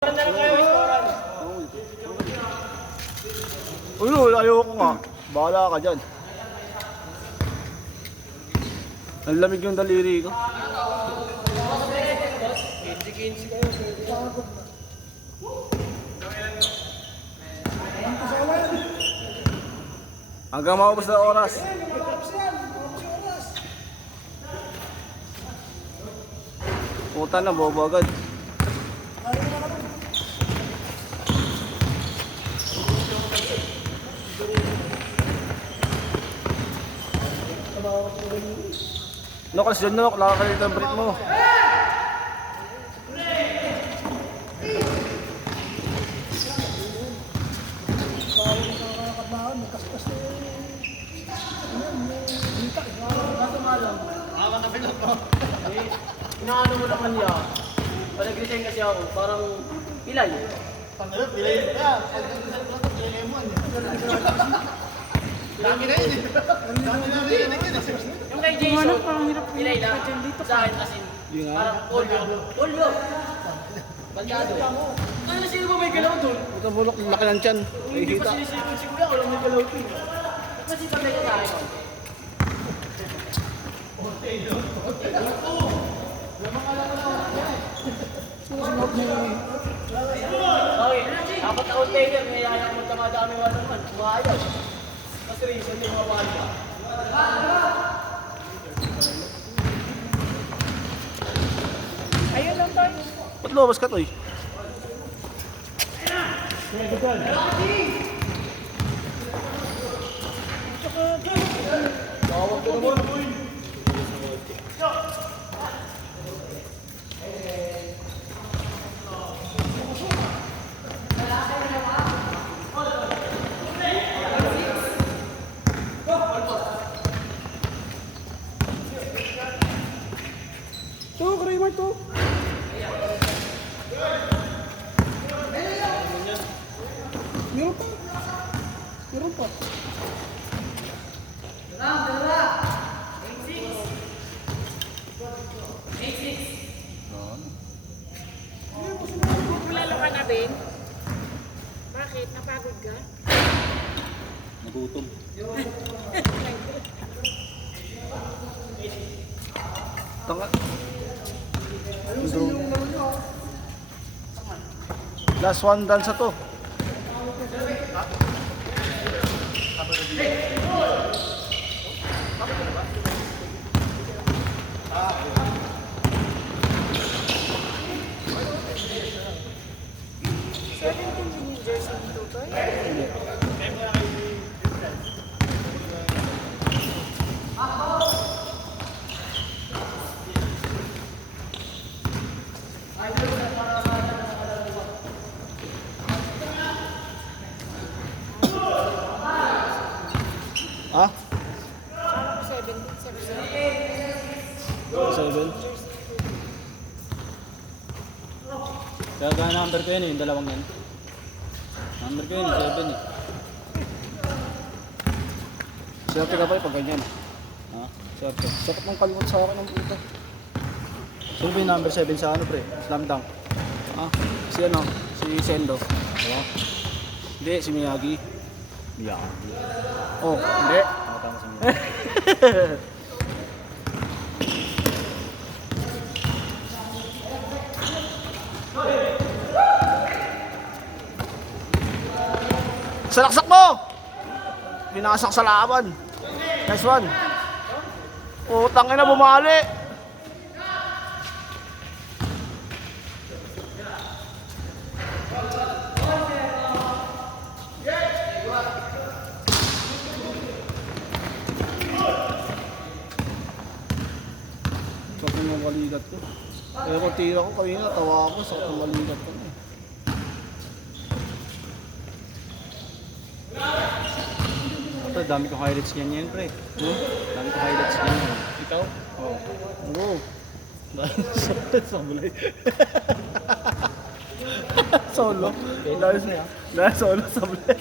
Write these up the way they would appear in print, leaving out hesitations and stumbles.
Uy, ayoko nga. Bahala ka dyan. Ang lamig yung daliri ko. Hanggang maubos na oras. Puta na, bobo agad. No, kasi dyan no, nakakalit ang break mo. Inaano mo naman niya. Pag nag-resign kasi ako, parang pilay. Pangalap, pilay ka. Pilay mo. Laki na yun. Yung kay Jason, pilay na. Sa akin kasi, parang polio. Polio! Bandado. Ano sino ba may galaw doon? Ito bulok, laki ng tiyan. Hindi pa sinisikon si Kuya, walang may galaw doon. Kasi pa may kakain ako. Okay, dapat na container, may ayaw mo tamadami wala naman. Umayaw. Kasi reason yung mga wala. Ayun lang tayo. Ba't lumabas ka to eh? Tuh, Kramer tuh. Meron pa. Meron pa. Lalo ka na, Ben? Bakit? Napagod ka? Nagutom. Tanga. Last one dance na to. Ah? 7. Kaya number ko yun eh, yung dalawang yan. Number ko yun, 7 eh. Swerte ka pa eh pag ganyan. Ha? Swerte. Sakot mong kalimot sa akin ng puta. Sino ba yung number 7 sa ano pre? Slam dunk. Ha? Si ano? Si Sendo. Diba? Hindi, si Miyagi. Miyagi. Oh, hindi. Tama si Miyagi. Salaksak mo! Binasak sa laban. Nice one. Utang ina, bumali. Sakto ng maligat ko. Kaya kung tira ko kanina, tawa ako. Sakto ng maligat ko. Ito, dami kong highlights ganyan, pre. Dami kong highlights ganyan. Ikaw? Oo. Oo. Sablay. Solo. Dahil solo, sablay.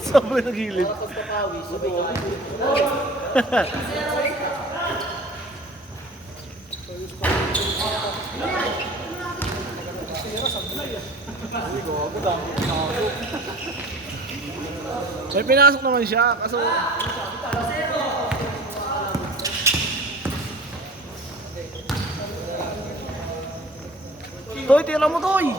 Sablay na gilid. Hindi ko, ako dami pinasok. May pinasok naman siya, kaso... Toy, tira mo, Toy!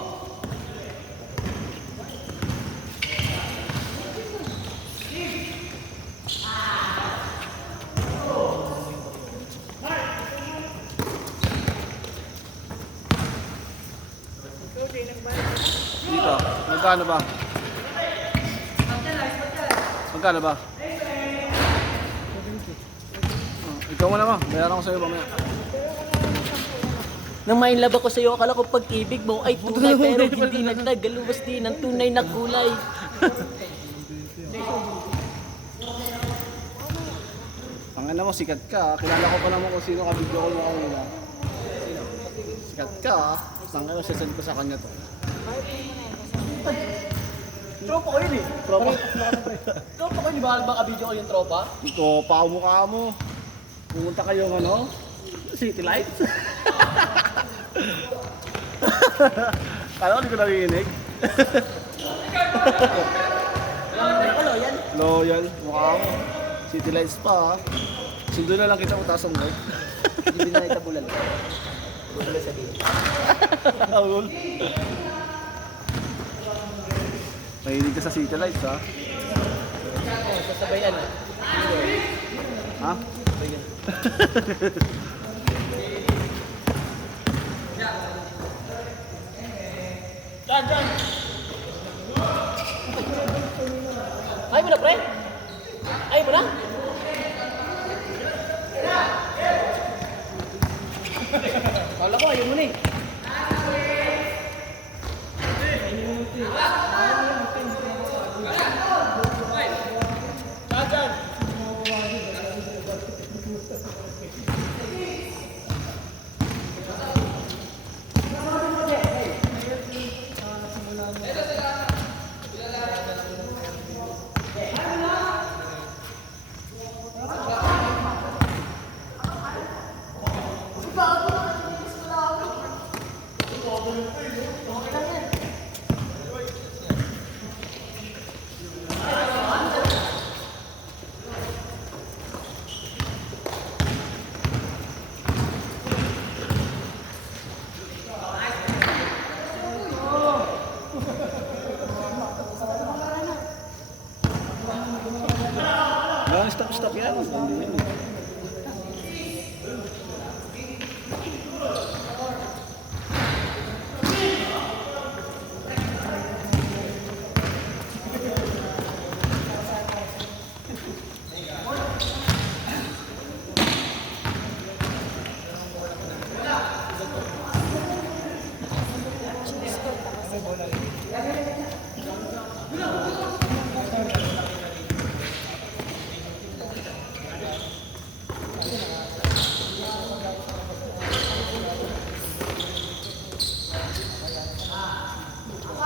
Dito, magkano ba? Magkano ba? Ikaw mo naman, bayaran ko sa'yo mamaya. Nang mainlove ako sa'yo, akala ko pag-ibig mo ay tunay pero hindi nagtagaluwas din ng tunay na kulay. Tangina mo, sikat ka. Kilala ko pa naman kung sino ka-video call mo kanina. Sikat ka. Tangina mo, sasend ko sa kanya to. Tropa ko yun eh. Tropa. Tropa ko yun, di ba ka-video ko yung tropa? Ito, pa mukha mo. Pumunta kayong ano? City Lights. Kala ko hindi ko narinig. Loyal. Loyal, mukha mo. City Lights pa. Sundo na lang kita utasong mo. Hindi na itabulal. Bulal sa din. Awol. Mahilig ka sa City Lights, ha? Sasabayan ah. Ha? Sasabayan. Diyan! Ayaw mo na, pre? Ayaw mo na? Kala ko, ayaw mo na eh. Stop yan. Hindi yan.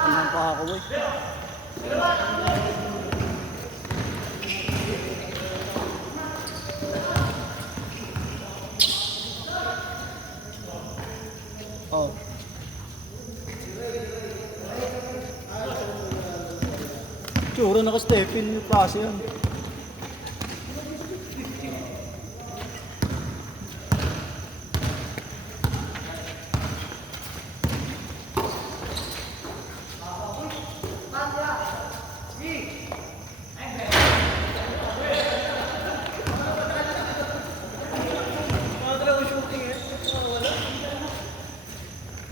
Anong pa ako, boy? Oh. Tsura naka-stepin yung klase yan.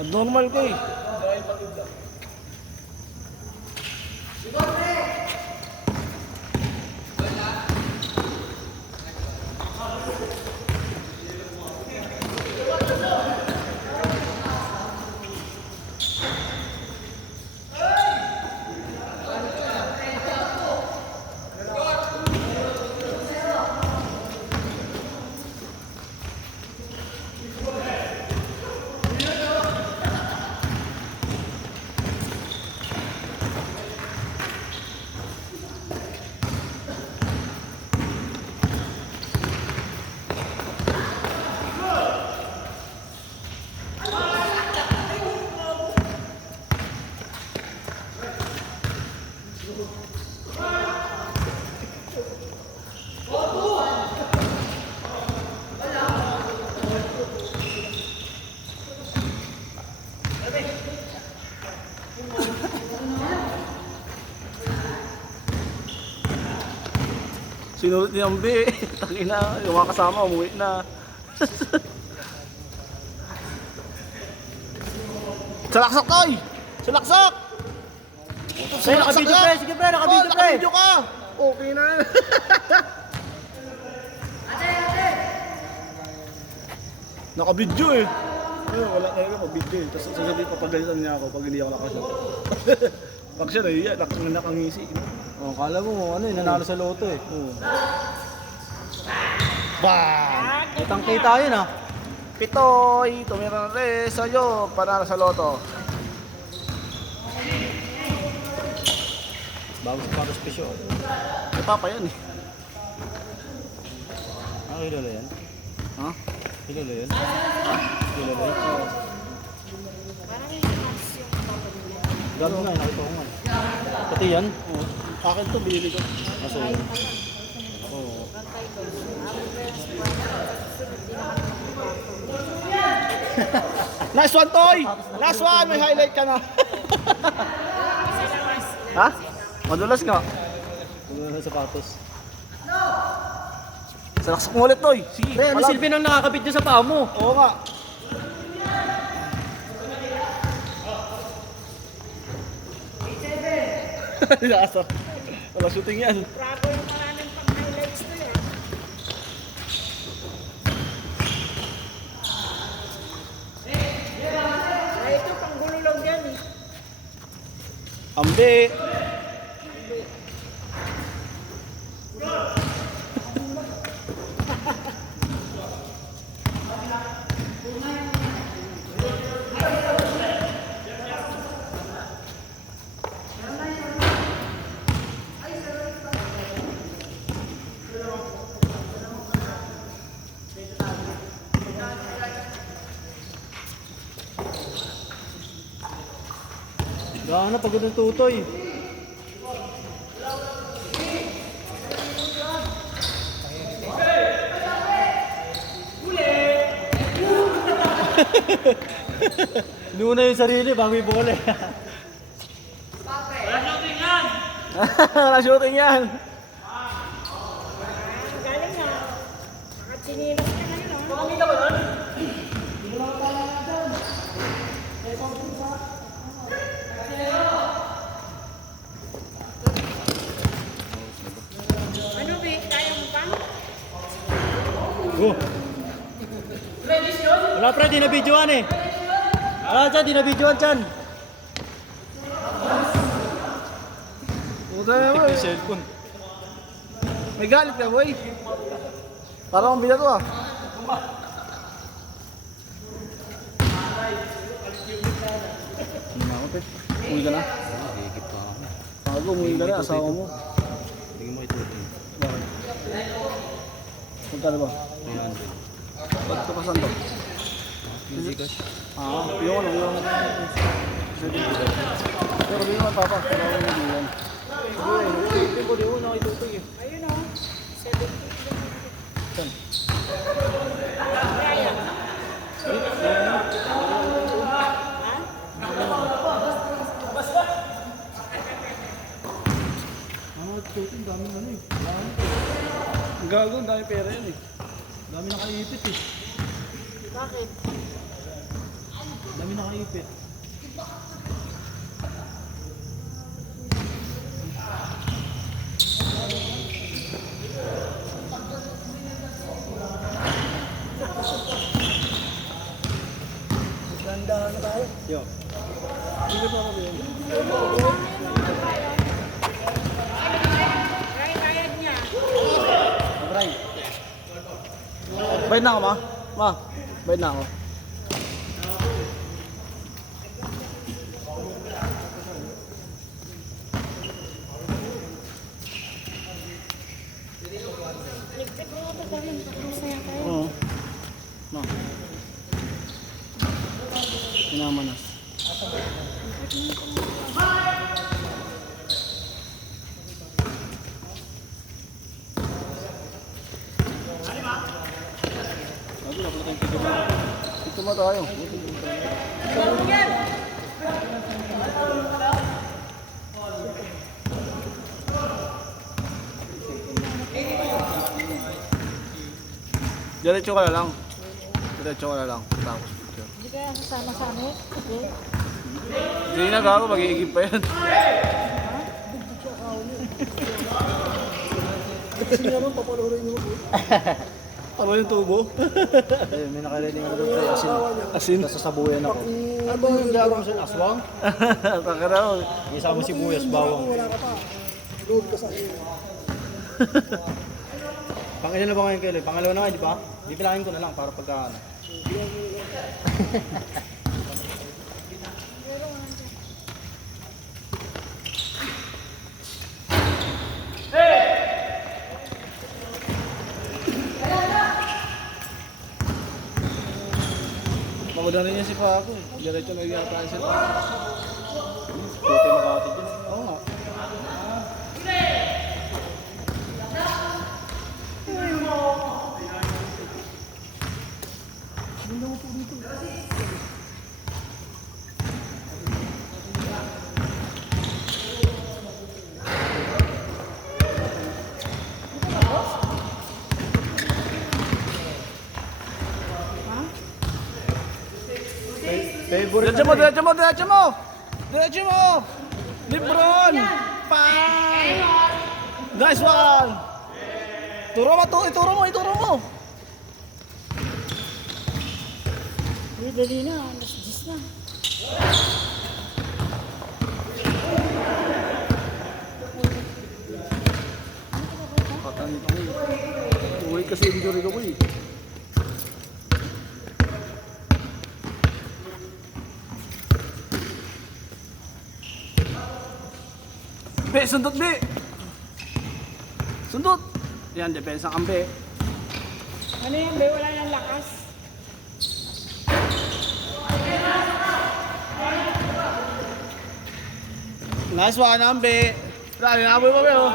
Abnormal ka eh. Sinulot ni Ambi. Tangina, yung mga kasama umuwi na. Salaksak toy! Salaksak! Pre, nakabidyo pre. Sige pre, nakabidyo pre. Nakabidyo ka! Okay na. Nakabidyo eh. Ayun, wala talaga pag-video eh. Tapos sasabihin papagalitan niya ako pag hindi ako nakashot. Pag siya nahiya, nakangisi. Oh, kala mo ano, nanalo sa loto eh. Oo. Bang! Kitang-kita yun ah. Pitoy, tumira na rin sa'yo, panalo sa loto. Bago special. May papa yan eh. Ah, kilala yan? Ha? Kilala yan? Kilala yan? Parang yung mas yung papa nila. Gano'n nga, nakita ko nga. Pati yan? Oo. Akin to, binili ko. Aso yun? Oo. Bantay ko. Susunod din ako ng Nice one, Toy! Last one! May highlight ka na. Ha? Madulas nga. Kung ano sapatos. Salaksak mo ulit, Toy. Sige, Pre, ano palag. silbi nang nakakabit dyan sa paa mo? Oo nga. Nasa. Wala shooting yan. Bravo yung maraming pang-highlights to eh. Ay, ito pang-gulo lang yan eh. Ambi. Gano'n, pagod ng tutoy. Luna yung sarili bago yung bola. Wala shooting yan. Ang galing na. Makatsinilas ka ngayon ah. Makamita ba nun? Ano ba? Kaya mo pa? Go! Wala pre, di na videoan eh. Wala dyan, di na videoan dyan. Puta na mo eh. Cellphone. May galit ka, boy. Parang ang bila to ah. Hindi na ako, Pep. Umuwi ka na. Bago, umuwi ka na. Asawa mo. Tingin mo ito. Bakit? Magkano ba? 300. Ba't ito pasan to? Ah, yung ano, yung... Pero di naman papa. Pero ako hindi yan. Tingin ko di mo nakitutoy eh. Ayun oh. 70. Saan? Kaya. Tutoy, dami ano eh. Ang gago, ang dami pera yan eh. Dami nakaipit eh. Bakit? Dami nakaipit. Ganda na tayo. Yo. Hindi pa ako din. Kaya bayad niya. Matry. Bayad na ako, ma. Ma, bayad na ako. Ligpit mo ito pa rin. Masaya tayo. Oo. Ma. Pinamanas. Sabi na pala tayong tigil. Dito mo tayo. Diretso ka na lang. Diretso ka na lang. Tapos picture. Hindi kaya sasama sa amin? Okay. Hindi na gago, mag-iigib pa yan. Kasi naman, papalurin mo. Ano yung tubo? Ayun, may nakaready nga doon pre. Asin. Nasasabuyan ako. Ano yung Gagawin mo sa aswang? Takaraw. Isama mo sibuyas, bawang. Wala ka pa. Load ka sa akin. Pang-ilan na ba ngayon kayo? Pangalawa na nga, di ba? Bibilangin ko na lang para pagka ano. Maganda rin yan si Paco eh. Diretso na yung appliance. Puti Makati dyan. Oo nga. Favorite Diretso mo, diretso mo, diretso mo! Diretso mo! Lebron! Nice one! Turo mo, ituro mo, ituro mo! Uy, dali na. Alas 10 na. Patang ko eh. Uwi kasi injury ko eh. Be, sundot be! Sundot! Yan, depensa kang be. Ano yan, be? Wala nang lakas. Nice one, Ambe. Dali, naboy mo be oh.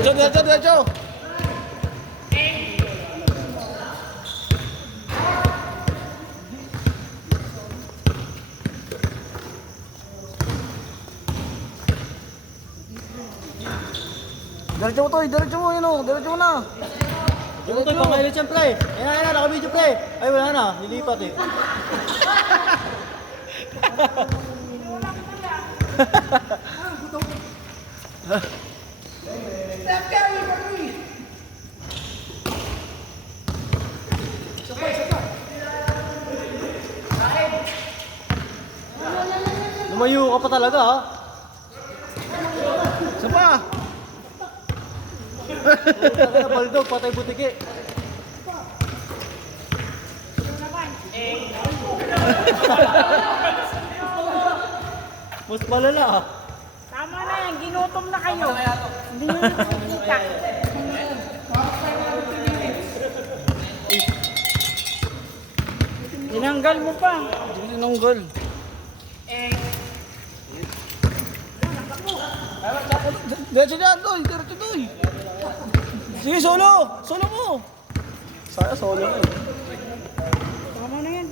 Diretso, diretso, diretso! Diretso mo to, diretso mo yun oh, diretso mo na. Yung ito, pang-ilan yan pre. Ayan na, naka-video pre. Ay, wala na. Nilipat eh. Lumayo ka pa talaga ha. Isa pa! Taka na baldog, patay butiki. Mas malala ah. Tama na yan. Ginutom na kayo. Hindi nyo nakikita. Tinanggal mo pa. Sinunggal. Diretso dyan, doy, diretso doy. Sige, solo! Solo mo! Saya solo eh. Tama na yan.